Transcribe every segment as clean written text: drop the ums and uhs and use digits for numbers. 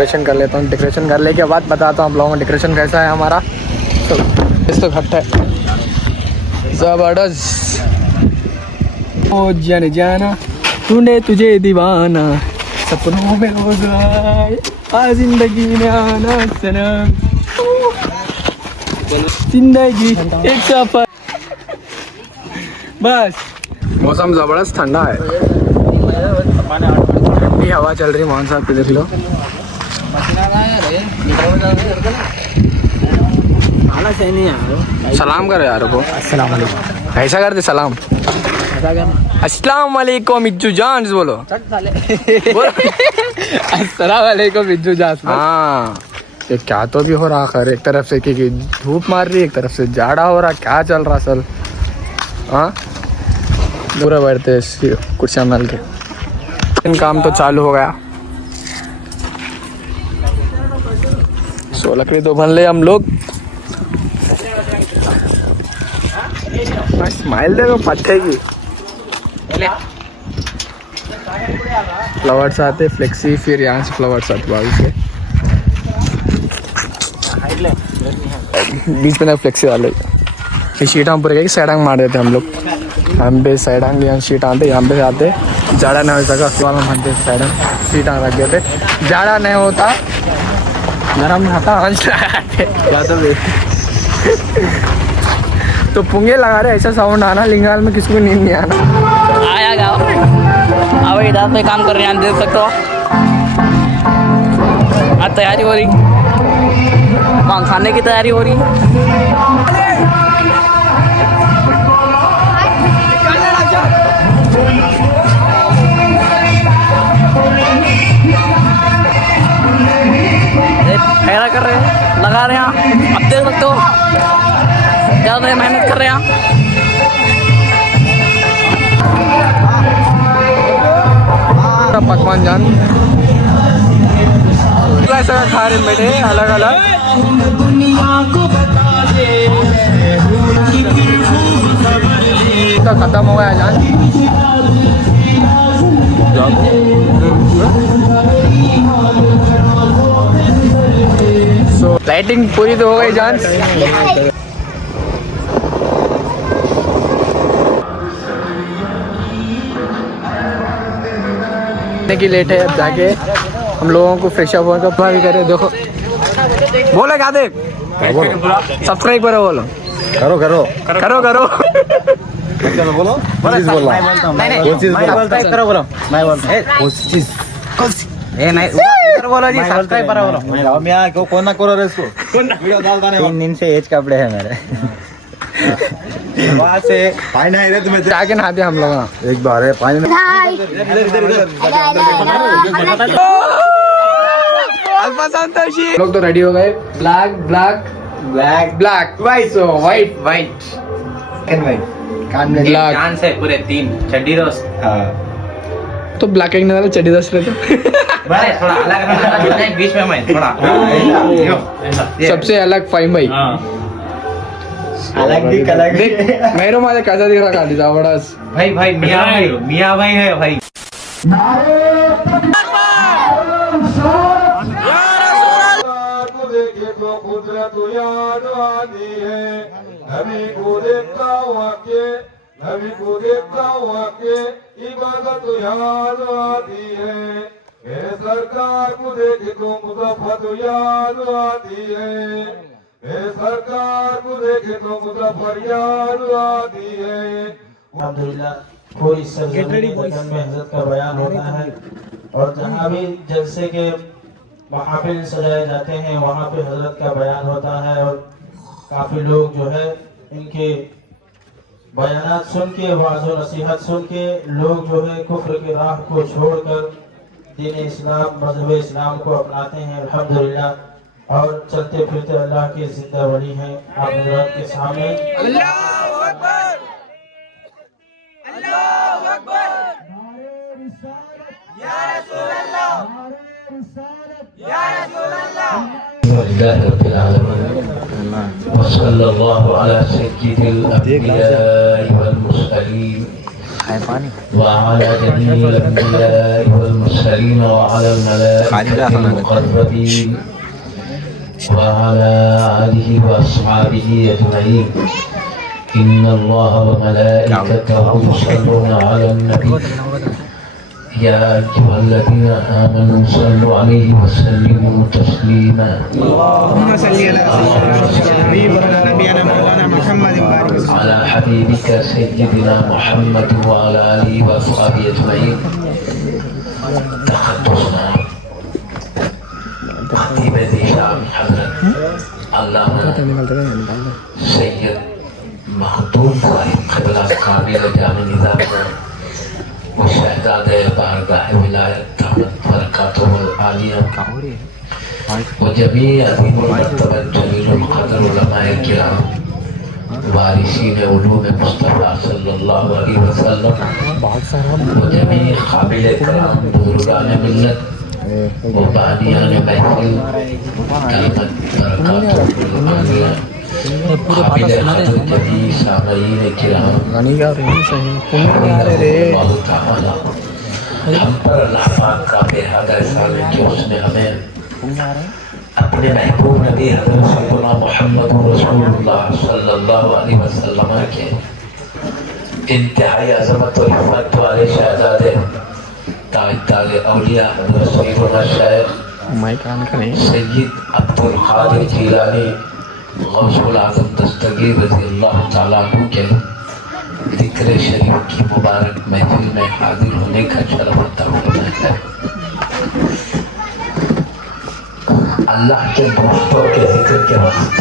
Decoration कर लेता हूँ, डेकोरेशन करने के बाद बताता हूँ आप लोगों को डेकोरेशन कैसा है हमारा। तो इस तो घट है ज़बरदस्त। ओ जाने जाना तूने तुझे दीवाना सपनों में रोज आए आ जिंदगी में आना सनम जिंदगी एक सफर। बस मौसम ज़बरदस्त ठंडा है, ठंडी हवा चल रही है। मोहन साहब पे देख लो। सलाम करो यार को। अस्सलाम वालेकुम। ऐसा करते सलाम। अस्सलाम वालेकुम इज्जू जान बोलो। अस्सलाम वालेकुम इज्जू जान। हाँ ये क्या तो भी हो रहा है, एक तरफ से कि धूप मार रही, एक तरफ से जाड़ा हो रहा, क्या चल रहा असल। हाँ पूरा बैठते कुर्सियाँ मिल के। काम तो चालू हो गया। सो लकड़ी तो बन ले हम लोग। स्माइल देखो पत्ते की। फ्लावर्स आते फ्लेक्सी, फिर यहाँ से फ्लावर्स आते बाजू से, बीच में ना फ्लेक्सी वाले ये शीटा ऊपर गई साइडांग मार देते हम लोग। हम पे साइडांग यहाँ शीट आते, यहाँ पे आते जाड़ा नहीं हो सका वाला मानते साइडांग शीटा रख देते। जाड़ा नहीं होता गरम रहता तो पुंगे लगा रहे ऐसा साउंड आना लिंगाल में किसी को नींद नहीं आना। आया गाओ अब इधर पे काम कर रहे हैं, देख सकते हो। आज तैयारी हो रही, वहाँ खाने की तैयारी हो रही। खैरा कर रहे हैं, लगा रहे हैं, अब देख सकते हो ज़्यादा मेहनत कर रहे हैं। पकवान जान ऐसा खा रहे बेटे अलग अलग। तो खत्म हो गया जान। सो लाइटिंग पूरी तो हो गई जान। की लेट है, अब जाके हम लोगों को फ्रेश अप होकर पूरा भी करे। देखो बोले क्या देख सब्सक्राइब करो, बोलो करो करो करो करो चलो बोलो चीज बोलना वो चीज सब्सक्राइब करो बोलो। मैं बोलता वो चीज ए नहीं इधर बोलो जी, सब्सक्राइब करो बोलो। मैं क्यों कौन ना करो रे इसको वीडियो डालता नहीं। 3 दिन से एज कपड़े हैं मेरे। वहाँ से पानी नहीं रे तुम्हें जाके नहाते हम लोग। एक बार है पानी लोग तो रेडी हो गए। Black black black black white, so white white and white कान में ब्लैक चांस है पूरे 3 चड्डी रोज। हां तो ब्लैक एक ना चड्डी दस रहते। बड़े थोड़ा अलग अलग बीच में मैं थोड़ा सबसे अलग फाइम भाई। अलग भी अलग देख मेरो मारे कैसा दिख रहा काली जबरदस्त भाई भाई मियां भाई है भाई। देखे तो कुदरत याद आती है, नबी को देखता हुआ के नबी को देखता हुआ के इबादत याद आती है। मेरे सरकार को देखे तो मुजफ्फर याद आती है, मेरे सरकार को देखे तो मुजफ्फर याद आती है। अल्हम्दुलिल्लाह कोई सरजमी में हज़रत का बयान होता है और जहाँ भी जलसे के महफिल सजाए जाते हैं वहाँ पे हजरत का बयान होता है और काफ़ी लोग जो है इनके बयानात सुन के वाज़ व नसीहत सुन के लोग जो है कुफ्र की राह को छोड़कर दीन इस्लाम मज़हब इस्लाम को अपनाते हैं अल्हम्दुलिल्लाह और चलते फिरते अल्लाह के जिंदा वली हैं। आप हजरत के सामने अल्लाहू अकबर अल्लाहू अकबर या रसूल अल्लाह या रसूल अल्लाह। لله رب العالمين وصلى الله على سيد الأنبياء والمرسلين وعلى جميع الأنبياء والمرسلين وعلى الملائكة المقربين وعلى آله وأصحابه أجمعين. إن الله وملائكته يصلون على النبي يا أيها الذين آمنوا صلوا عليه وسلموا تسليما. اللهم صل على سيدنا نبينا مولانا محمد وبارك على حبيبك سيدنا محمد وعلى آله وأصحابه أجمعين. تقدسنا خطيب ذي حضرت علامہ سید مخدوم صاحب قبلہ کامل جامع نظام و شہزاد بارگاہ ولایت دامت برکاتہ العالیہ و جمیع عظیم المرتبہ جلیل القدر علماء کرام وارثین علوم مصطفیٰ صلی اللہ علیہ وسلم و جمیع قابل کرام بزرگان ملت و بانیان محفل دامت برکاتہ العالیہ قابل قدر جمیع سامعین کرام اللہ تعالی ہم پر اللہ پاک کا بے حد احسان ہے کہ اس نے ہمیں اپنے محبوب نبی حضرت سیدنا محمد رسول اللہ صلی اللہ علیہ وسلم کے انتہائی عظمت و حکمت والے شہزادے تاج اولیاء حضرت سیدنا شیخ سید عبدالقادر جیلانی غوث العظم دستگیر رضی اللہ تعالیٰ عنہ کے ذکر شریف کی مبارک محفل میں حاضر ہونے کا شرف عطا فرمایا ہے۔ اللہ کے دوستوں کے ذکر کے وقت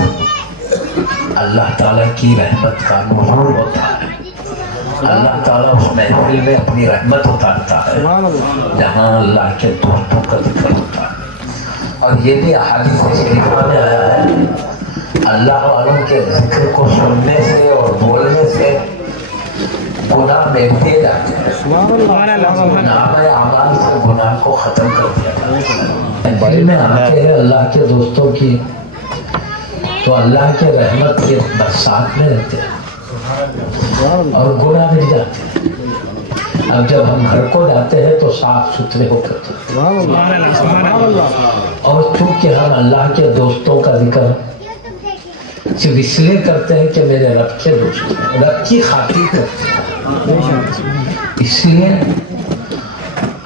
اللہ تعالیٰ کی رحمت کا نزول ہوتا ہے۔ اللہ تعالیٰ اس محفل میں اپنی رحمت اتارتا ہے جہاں اللہ کے دوستوں کا ذکر ہوتا ہے۔ اور یہ بھی احادیث شریفہ میں آیا ہے اللہ والوں کے ذکر کو سننے سے اور بولنے سے گناہ مٹ دیے جاتے ہیں، نامۂ اعمال سے گناہ کو ختم کر دیا جاتا ہے۔ دل میں آتے ہیں اللہ کے دوستوں کی تو اللہ کے رحمت کے برسات میں رہتے ہیں اور گناہ مٹ جاتے ہیں۔ اب جب ہم گھر کو جاتے ہیں تو صاف ستھرے ہو کر اور چونکہ ہم اللہ کے دوستوں کا ذکر صرف اس لیے کرتے ہیں کہ میرے رب کے دوست ہیں، رب کی خاطر کرتے ہیں، اس لیے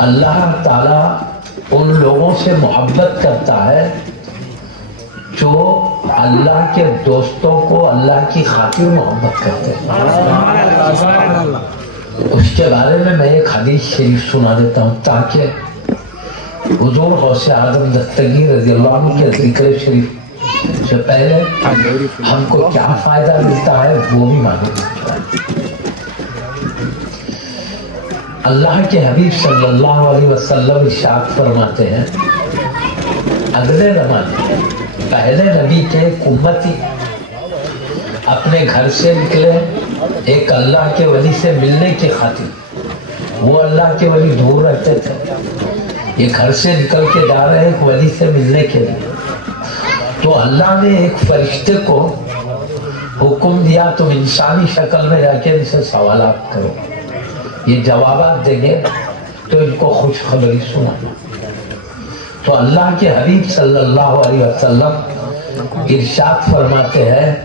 اللہ تعالیٰ ان لوگوں سے محبت کرتا ہے جو اللہ کے دوستوں کو اللہ کی خاطر محبت کرتے ہیں۔ اس کے بارے میں ایک حدیث شریف سنا دیتا ہوں تاکہ حضور غوث اعظم دستگیر رضی اللہ عنہ کے ذکر شریف سے پہلے ہم کو کیا فائدہ ملتا ہے وہ بھی معلوم ہوتا ہے۔ اللہ کے حبیب صلی اللہ علیہ وسلم ارشاد فرماتے ہیں اگلے زمانے پہلے نبی کے ایک امتی اپنے گھر سے نکلے ایک اللہ کے ولی سے ملنے کی خاطر، وہ اللہ کے ولی دور رہتے تھے، یہ گھر سے نکل کے جا رہے ایک ولی سے ملنے کے لیے، تو اللہ نے ایک فرشتے کو حکم دیا تم انسانی شکل میں جا کے ان سے سوالات کرو، یہ جوابات دیں گے تو ان کو خوشخبری سنانا۔ تو اللہ کے حبیب صلی اللہ علیہ وسلم ارشاد فرماتے ہیں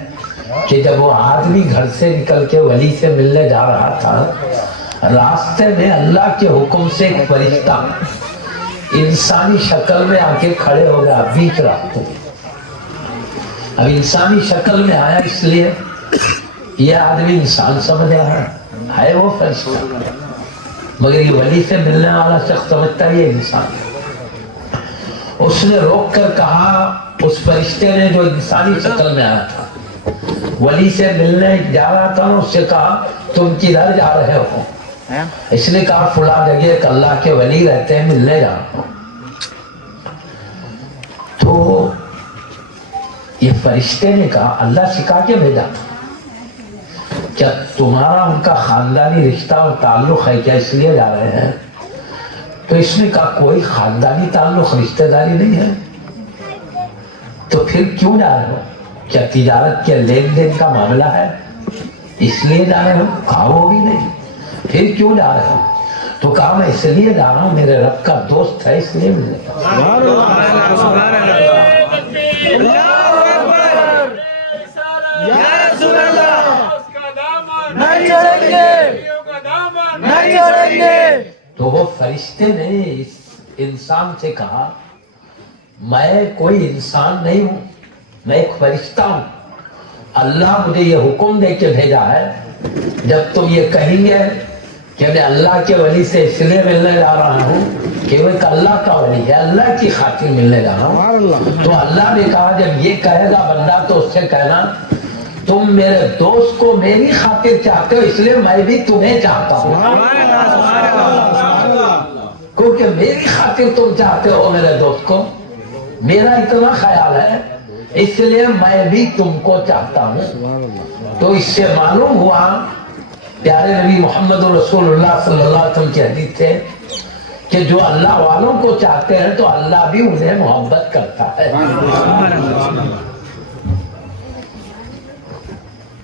کہ جب وہ آدمی گھر سے نکل کے ولی سے ملنے جا رہا تھا، راستے میں اللہ کے حکم سے ایک فرشتہ انسانی شکل میں آ کے کھڑے ہو گیا بیچ راستے میں۔ اب انسانی شکل میں آیا اس لیے یہ آدمی انسان سمجھ رہا ہے وہ فرشتہ، مگر یہ ولی سے ملنے والا شخص سمجھتا ہے یہ انسان ہے۔ اس نے روک کر کہا اس فرشتے نے جو انسانی شکل میں آیا تھا، ولی سے ملنے جا رہا تھا، اس سے کہا تم کدھر جا رہے ہو؟ اس نے کہا فلاں جگہ ایک اللہ کے ولی رہتے ہیں، ملنے جا رہا ہوں۔ تو یہ فرشتے نے کہا اللہ سکھا کے بھیجا تھا کیا تمہارا ان کا خاندانی رشتہ اور تعلق ہے کیا اس لیے جا رہے ہیں؟ تو اس نے کہا کوئی خاندانی تعلق رشتہ داری نہیں ہے، تو پھر کیوں جا رہے ہو؟ کیا تجارت کے لین دین کا معاملہ ہے اس لیے جا رہے ہو؟ کہا وہ بھی نہیں، پھر کیوں جا رہے ہو؟ تو کہا میں اس لیے جا رہا ہوں میرے رب کا دوست ہے اس لیے ملنے کا. تو وہ فرشتے نے اس انسان سے کہا میں کوئی انسان نہیں ہوں، میں ایک فرشتہ ہوں. اللہ مجھے یہ حکم دے کے بھیجا ہے جب تم یہ کہیں گے کہ میں اللہ کے ولی سے اس لیے ملنے جا رہا ہوں کہ وہ ایک اللہ کا ولی ہے، اللہ کی خاطر ملنے جا رہا ہوں. تو اللہ نے کہا جب یہ کہے گا بندہ تو اس سے کہنا تم میرے دوست کو میری خاطر چاہتے ہو اس لیے میں بھی تمہیں چاہتا ہوں، کیونکہ میری خاطر تم چاہتے ہو میرے دوست کو، میرا اتنا خیال ہے اس لیے میں بھی تم کو چاہتا ہوں. تو اس سے معلوم ہوا پیارے نبی محمد رسول اللہ صلی اللہ علیہ وسلم کی حدیث ہے کہ جو اللہ والوں کو چاہتے ہیں تو اللہ بھی انہیں محبت کرتا ہے.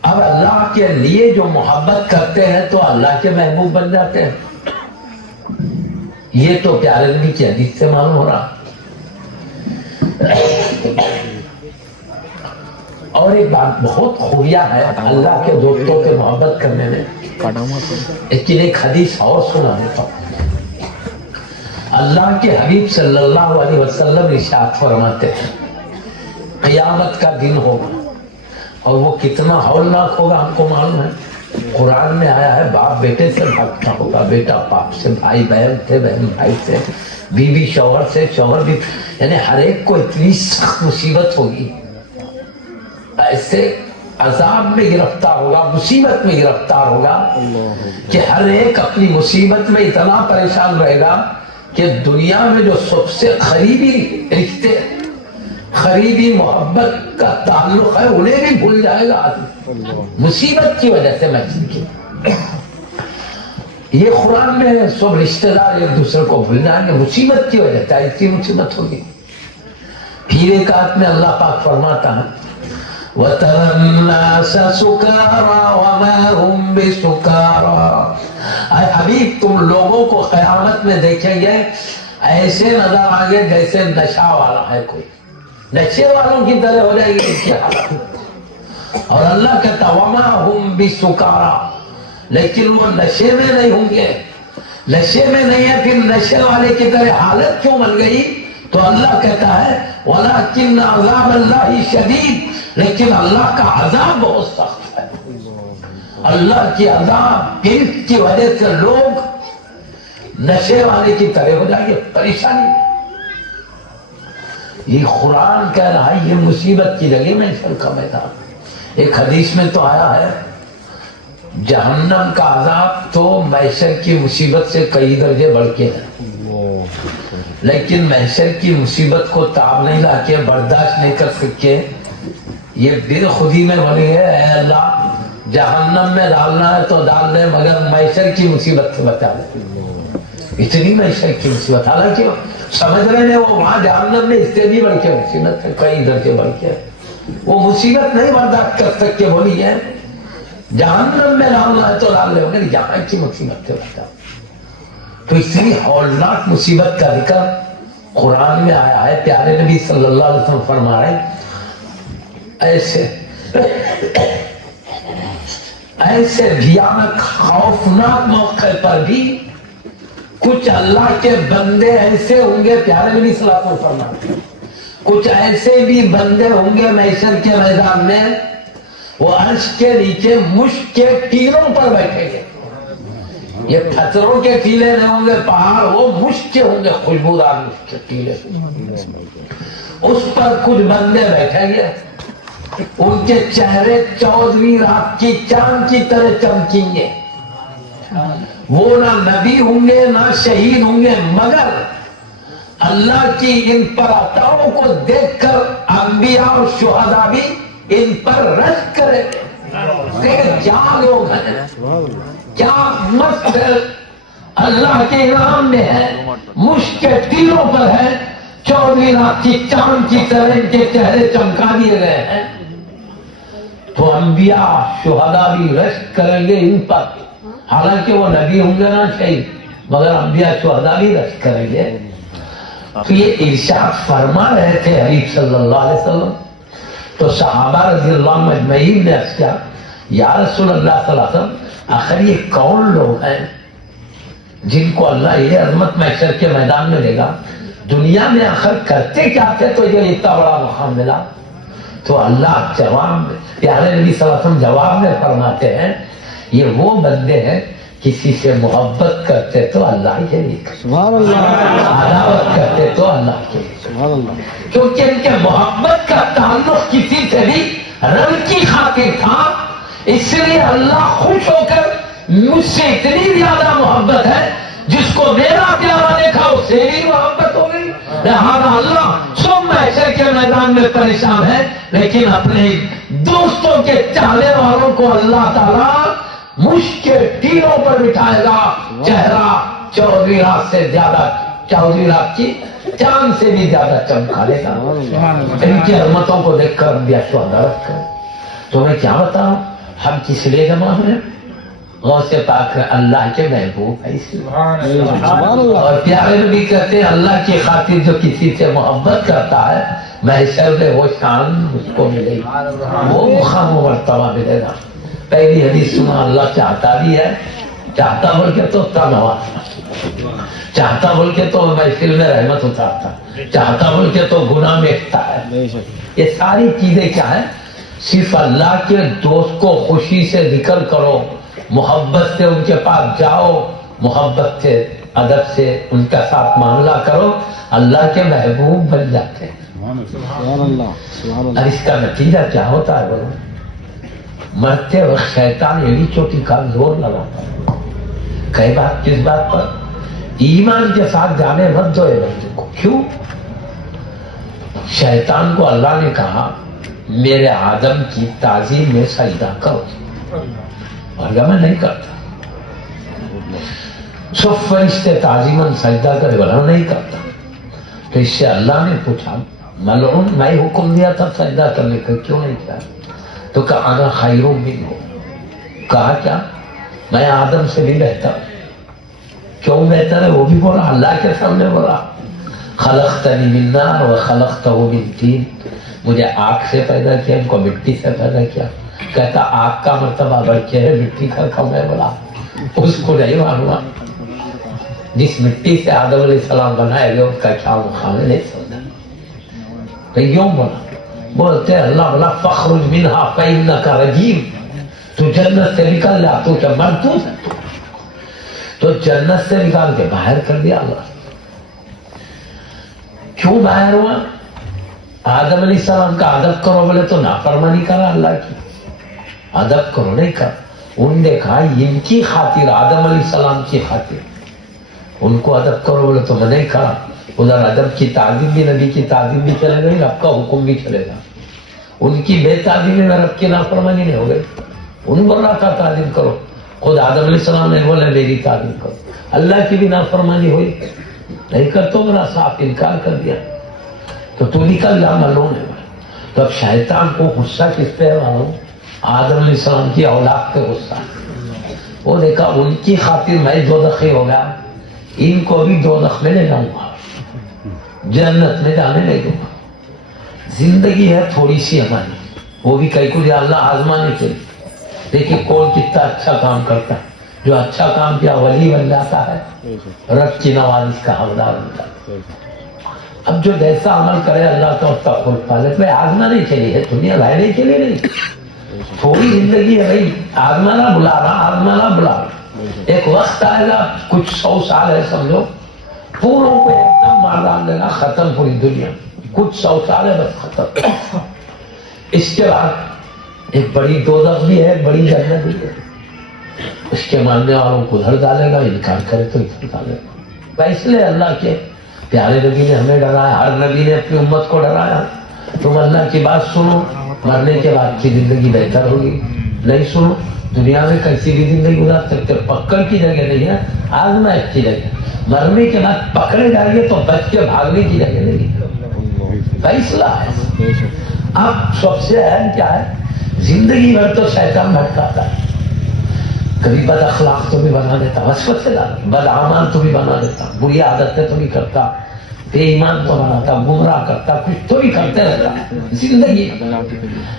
اب اللہ کے لیے جو محبت کرتے ہیں تو اللہ کے محبوب بن جاتے ہیں. یہ تو پیارے نبی کی حدیث سے معلوم ہو رہا. اور ایک بات بہت خوبیاں ہے اللہ کے دوستوں کے محبت کرنے میں، لیکن ایک حدیث اور سنا دیتا ہوں. اللہ کے حبیب صلی اللہ علیہ وسلم ارشاد فرماتے ہیں قیامت کا دن ہوگا اور وہ کتنا ہولناک ہوگا ہم کو معلوم ہے. قرآن میں آیا ہے باپ بیٹے سے بھاگتا ہوگا، بیٹا باپ سے، بھائی بہن سے، بہن بھائی سے، بیوی شوہر سے، شوہر بھی، یعنی ہر ایک کو اتنی سخت مصیبت ہوگی، ایسے عذاب میں گرفتار ہوگا، مصیبت میں گرفتار ہوگا کہ ہر ایک اپنی مصیبت میں اتنا پریشان رہے گا کہ دنیا میں جو سب سے قریبی رشتے، قریبی محبت کا تعلق ہے انہیں بھی بھول جائے گا مصیبت کی وجہ سے. محسوس کی یہ قرآن میں سب رشتہ دار ایک دوسرے کو بھول جائیں گے مصیبت کی وجہ سے، ایسی مصیبت ہوگی. پھر ایک آیت میں اللہ پاک فرماتا ہے وَتَرَى النَّاسَ سُكَارَى وَمَا هُمْ بِسُكَارَى. اے حبیب تم لوگوں کو قیامت میں دیکھیں گے ایسے نظر آئیں گے جیسے نشہ والا ہے، کوئی نشے والوں کی طرح ہو جائے گی ان کی حالت. اور اللہ کہتا وَمَا هُمْ بِسُكَارَى، لیکن وہ نشے میں نہیں ہوں گے. نشے میں نہیں ہے پھر نشے والے کی طرح حالت کیوں بن گئی؟ تو اللہ کہتا ہے وَلَكِنَّ عَذَابَ اللَّهِ شَدِيدٌ، لیکن اللہ کا عذاب بہت سخت ہے. اللہ کی عذاب کی وجہ سے لوگ نشے والے کی طرح ہو جائیں گے، پریشانی میں. یہ قرآن کہہ رہا ہے یہ مصیبت کی جگہ میں محشر کا میدان. ایک حدیث میں تو آیا ہے جہنم کا عذاب تو محشر کی مصیبت سے کئی درجے بڑھ کے ہے، لیکن محشر کی مصیبت کو تاب نہیں لا کے برداشت نہیں کر سکے، یہ بے خودی میں بنی ہے اے اللہ جہنم میں ڈالنا ہے تو ڈال دے مگر محشر کی مصیبت سے بچا دے. اتنی محشر کی مصیبت، حالانکہ سمجھ رہے ہیں وہ وہاں جہنم میں اس سے بھی بڑھ کے مصیبت ہے، کئی درجے بڑھ کے وہ مصیبت نہیں برداشت کر سکتے، بولی ہے جہنم میں ڈالنا ہے تو ڈال دے مگر یہاں کی مصیبت سے بچا. تو اس لیے ہولناک مصیبت کا ذکر قرآن میں آیا ہے. پیارے نبی صلی اللہ علیہ وسلم فرما رہے ہیں ایسے بھیانک خوفناک موقع پر بھی کچھ اللہ کے بندے ایسے ہوں گے، پیارے نبی صلی اللہ علیہ وسلم فرماتے ہیں کچھ ایسے بھی بندے ہوں گے محشر کے میدان میں وہ عرش کے نیچے مشک کے ٹیلوں پر بیٹھیں گے. یہ پتھروں کے ٹیلے نہیں ہوں گے پہاڑ، وہ مشک کے ہوں گے، خوشبودار مشک کے ٹیلے. اس پر کچھ بندے بیٹھیں گے، ان کے چہرے 14ویں رات کی چاند کی طرح چمکیں گے. وہ نہ نبی ہوں گے نہ شہید ہوں گے، مگر اللہ کی ان پر عطاؤں کو دیکھ کر انبیاء اور شہداء بھی ان پر رشک کریں گے. کیا لوگ ہیں، کیا مست اللہ کے انعام میں ہے، مشک کے تیروں پر ہے، 14ویں رات کی چاند کی طرح ان کے چہرے چمکا دیے گئے ہیں. تو انبیاء شہداء بھی رشک کریں گے ان پر. हालांकि वो नबी होंगे ना शहीद, मगर अंबिया शुहदा भी रश करेंगे। तो ये इरशाद फरमा रहे थे हबीब सल्लल्लाहु अलैहि वसल्लम। तो सहाबा रज़ियल्लाहु अन्हुम अजमईन ने अर्ज़ किया, या रसूल अल्लाह सल्लल्लाहु अलैहि वसल्लम, आखिर ये कौन लोग हैं जिनको अल्लाह ये अज़मत महशर के मैदान में देगा? दुनिया में आखिर करते क्या थे तो ये इतना बड़ा मकाम मिला? तो अल्लाह जवाब, प्यारे नबी सल्लल्लाहु अलैहि वसल्लम जवाब में फरमाते हैं, ये वो बंदे हैं किसी से मोहब्बत करते तो अल्लाह के लिए, अदावत करते तो अल्लाह के लिए, क्योंकि इनके मोहब्बत का ताल्लुक किसी से भी रंग की खातिर था, इसलिए अल्लाह खुश होकर मुझसे इतनी ज्यादा मोहब्बत है, जिसको मेरा प्यारा देखा उससे भी मोहब्बत हो गई। लिहाजा अल्लाह सब महशर के मैदान में परेशान है, लेकिन अपने दोस्तों के चाहने वालों को अल्लाह ताला मुश्किल टीलों पर बिठाएगा, चेहरा 14 रात से ज्यादा, 14 रात की चांद से भी ज्यादा चमका देगा। इनकी रहमतों को देखकर अंबिया शुहदा रखकर तो मैं क्या बताऊं, हम किस लिए जमा हुए? गौसे पाक अल्लाह के महबूब है इसलिए। और प्यारे नबी कहते हैं, अल्लाह की खातिर जो किसी से मोहब्बत करता है, महशर में वो शान उसको मिलेगी, वो मुकाम मर्तबा मिलेगा। पहली हदीस सुना, अल्लाह चाहता भी है, चाहता बोल के तो नवाजता, चाहता बोल के तो महफिल में रहमत उतारता, चाहता बोल के तो गुनाह मिटता है। ये सारी चीजें क्या है? सिर्फ अल्लाह के दोस्त को खुशी से जिक्र करो, मोहब्बत से उनके पास जाओ, मोहब्बत से अदब से उनका साथ मामला करो, अल्लाह के महबूब बन जाते हैं। और इसका नतीजा क्या होता है बोलो? मरते वक्त शैतान एड़ी चोटी का जोर लगाता है। कई बात किस बात पर? ईमान के साथ जाने मत दो ये बंदे को। क्यों? शैतान को अल्लाह ने कहा, मेरे आदम की ताजीम में सजदा करो, और मैं नहीं करता। सब फरिश्ते ताजीमन सजदा करे, बोला नहीं करता। तो इससे अल्लाह ने पूछा, मलऊन, मैं हुक्म दिया था सजदा करने का, क्यों नहीं किया? तो कहा आना खैरुम मिन्हु। कहा क्या? मैं आदम से भी बेहतर। क्यों बेहतर है? वो भी बोला, अल्लाह के सामने बोला, खलक़तनी मिन नार व खलक़तहु मिन तीन। मुझे आग से पैदा किया, उनको मिट्टी से पैदा किया। कहता आग का मर्तबा बढ़ के है, मिट्टी का कम है। बोला उसको नहीं मानूंगा। जिस मिट्टी से आदम अलैहिस्सलाम बनाए गए उसका क्या मुकाम नहीं समझा। तो यूं बोला, बोलते अल्लाह बोला, फखरुज मिन्हा फइन्नका रजीम, तू जन्नत से निकल जा, तू क्या मरदूद है? तो जन्नत से निकाल के बाहर कर दिया अल्लाह। क्यों बाहर हुआ? आदम अलैहिस्सलाम का अदब करो बोले तो नाफरमानी करा अल्लाह की। अदब करो नहीं कर। उनने कहा इनकी खातिर, आदम अलैहिस्सलाम की खातिर उनको अदब करो बोले तो मैं नहीं करा। उधर अदब की ताजीम भी, नबी की ताजीम भी चलेगी, रब का हुक्म भी चलेगा। उनकी बेताजीमी में रब की नाफरमानी नहीं हो गई। उन बोल रहा था ताजीम करो, खुद आदम अलैहिस्सलाम ने बोले मेरी ताजीम करो। अल्लाह की भी नाफरमानी हुई, नहीं कर तो मेरा साफ इनकार कर दिया, तो तू निकल जा मलून है। तो अब शैतान को गुस्सा किस पे है मालूम? आदम अलैहिस्सलाम की औलाद पे गुस्सा। वो देखा उनकी खातिर मैं दोज़खी हो गया, इनको भी दोज़ख में ले जाऊंगा, जन्नत में जाने नहीं दूंगा। जिंदगी है थोड़ी सी हमारी, वो भी कई को अल्लाह आजमाने के लिए। देखिए कौन कितना अच्छा काम करता है, जो अच्छा काम किया वली बन जाता है, रब की नवाज़िश का हकदार बन जाता है। अब जो जैसा अमल करे अल्लाह तो उसका खुद पाले। मैं आजमाने के लिए है, दुनिया रहने के लिए नहीं। थोड़ी जिंदगी है भाई, आजमाना बुला रहा, आजमाना बुला रहा। एक वक्त आएगा, कुछ 100 साल है समझो, पूरों को एकदम मार डाल देगा, खत्म पूरी दुनिया। कुछ 100 साल है बस खत्म। इसके बाद एक बड़ी दोज़ख भी है, बड़ी जन्नत भी है। उसके मानने वालों को उधर डालेगा, इनकार करे तो इधर डालेगा। इसलिए अल्लाह के प्यारे नबी ने हमें डराया, हर नबी ने अपनी उम्मत को डराया, तुम अल्लाह की बात सुनो, मरने के बाद की जिंदगी बेहतर होगी। नहीं सुनो, दुनिया में कैसी भी जिंदगी गुजार सकते, पकड़ की जगह नहीं है, आजमाइश की जगह। मरने के बाद पकड़े जाएंगे तो बच के भागने की जगह नहीं, फैसला है। अब सबसे अहम क्या है, जिंदगी भर तो शैतान भटकाता है, कभी बद अखलाक तो भी बना देता, वसवसेदार, बद आमाल तो भी बना देता, बुरी आदतें तो भी करता, बेईमान तो बनाता, गुमराह करता, कुछ तो भी करते रहता जिंदगी।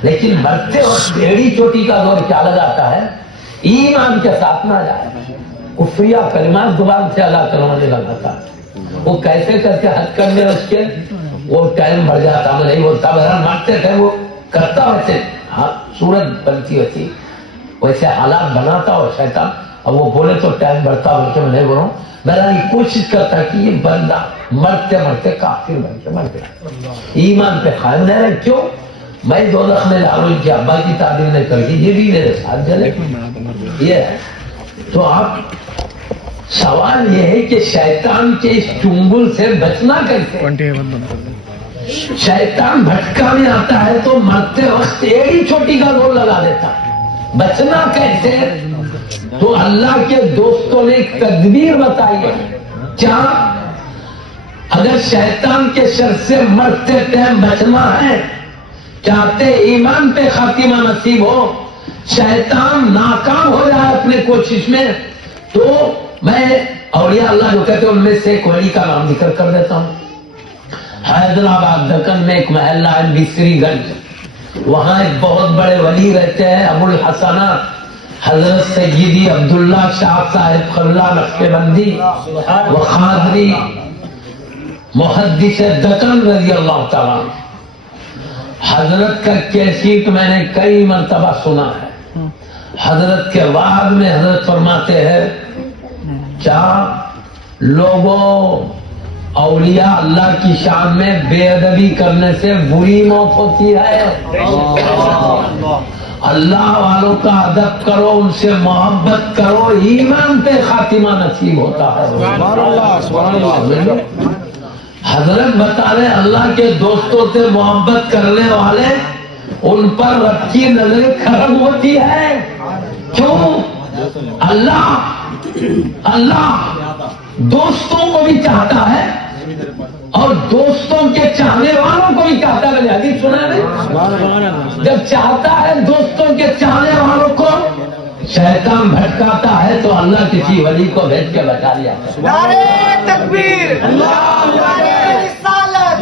लेकिन मरते वक्त एड़ी चोटी का दौर क्या लगाता है, ईमान के साथ ना जाए, कुफरिया कलिमात जुबान से अदा करवाने लगाता। वो कैसे करके हद करने उसके वो टाइम बढ़ जाता, मैं नहीं बोलता, बहरहाल मारते थे वो करता वैसे, हाँ सूरत बनती होती वैसे हालात बनाता और शैतान, अब वो बोले तो टाइम बढ़ता बोल के मैं नहीं बोल रहा हूँ। बहरहाल कोशिश करता कि ये बंदा मरते मरते काफिर बन के मर गया, ईमान पे कायम नहीं रहे। क्यों? मैं दोज़ख में डालू, इनके अब्बा की ताबीर ने कर दी, ये भी मेरे साथ जले। ये है तो आप सवाल ये है कि शैतान के इस चुंगल से बचना कैसे। शैतान भटका में आता है तो मरते वक्त एड़ी छोटी का जोर लगा देता, बचना कैसे। तो अल्लाह के दोस्तों ने एक तदबीर बताई है। क्या? अगर शैतान के शर से मरते टाइम बचना है, चाहते ईमान पे खातिमा नसीब हो, शैतान नाकाम हो जाए अपने कोशिश में, तो मैं औलिया अल्लाह जो कहते हैं उनमें से एक वली का नाम जिक्र कर देता हूँ। हैदराबाद दक्कन में एक महल्ला है बिसरीगंज, वहां एक बहुत बड़े वली रहते हैं, अबुल हसनात हजरत सैयदी अब्दुल्ला शाह साहिब खल्ला नक्शबंदी व खादरी मुहद्दिस दक्कन रजी अल्लाह ताला। हजरत का कैसीट मैंने कई मरतबा सुना है। हजरत के बाद में हजरत फरमाते हैं, क्या लोगों औलिया अल्लाह की शान में बेअदबी करने से बुरी मौत होती है। अल्लाह वालों का अदब करो, उनसे मोहब्बत करो, ईमान पे खातिमा नसीब होता है। हजरत बता रहे अल्लाह के दोस्तों से मोहब्बत करने वाले उन पर अच्छी नजर खरम होती है। क्यों? अल्लाह दोस्तों को भी चाहता है और दोस्तों के चाहने वालों को भी चाहता है। हदीस सुना है, जब चाहता है दोस्तों के चाहने वालों को, शैतान भटकाता है तो अल्लाह किसी वली को भेज के बचा लिया। नारे तकबीर, नारे रिसालत,